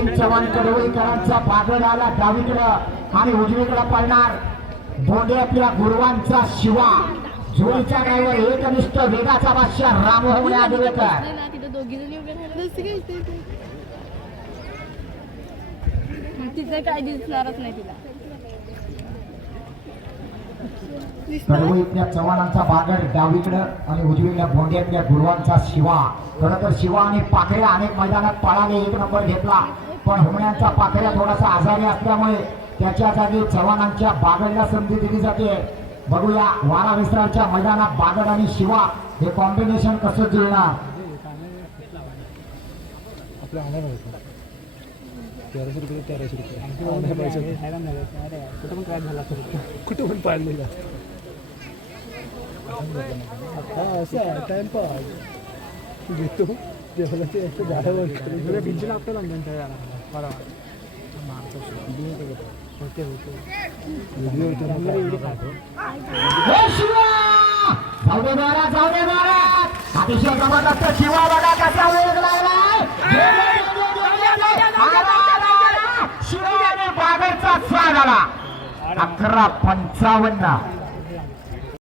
सचिन चव्हाण कडवईकरांचा बागड आला डावीकडं आणि उजवीकडं पळणार भोंडे आपल्या गुरुवांचा शिवा. जोडीच्या ड्रायव्हर एकनिष्ठ वेगाचा बादशाह रामोहणे आदिवेकर ना तिथं दोघी जणी उभे राहिले. तिचं काय दिसणारच नाही तिला. कडवईतल्या चव्हाणांचा बागड डावीकडं आणि उजवीकडल्या भोंड्यातल्या गुरुवांचा शिवा. खरं तर शिवा आणि पाखऱ्या अनेक मैदानात पळाले एक नंबर घेतला. पण हुमण्यांचा पाखऱ्या थोडासा आजारी असल्यामुळे त्याच्या जागी चव्हाणांच्या बागडला संधी दिली जाते. बघूया वारा विस्तारच्या मैदानात बागड आणि शिवा हे कॉम्बिनेशन कसं जुळणार? तेराशे रुपये तेराशे रुपये. कुठं पण काय झाला कुठं हा टाइमपास घेतो. भिंतीला आपल्याला म्हणता बरं होते अतिशय जबरदस्त शिवा बघा कसा वेग लागलाय स्वाद आला अकरा पंचावन्न.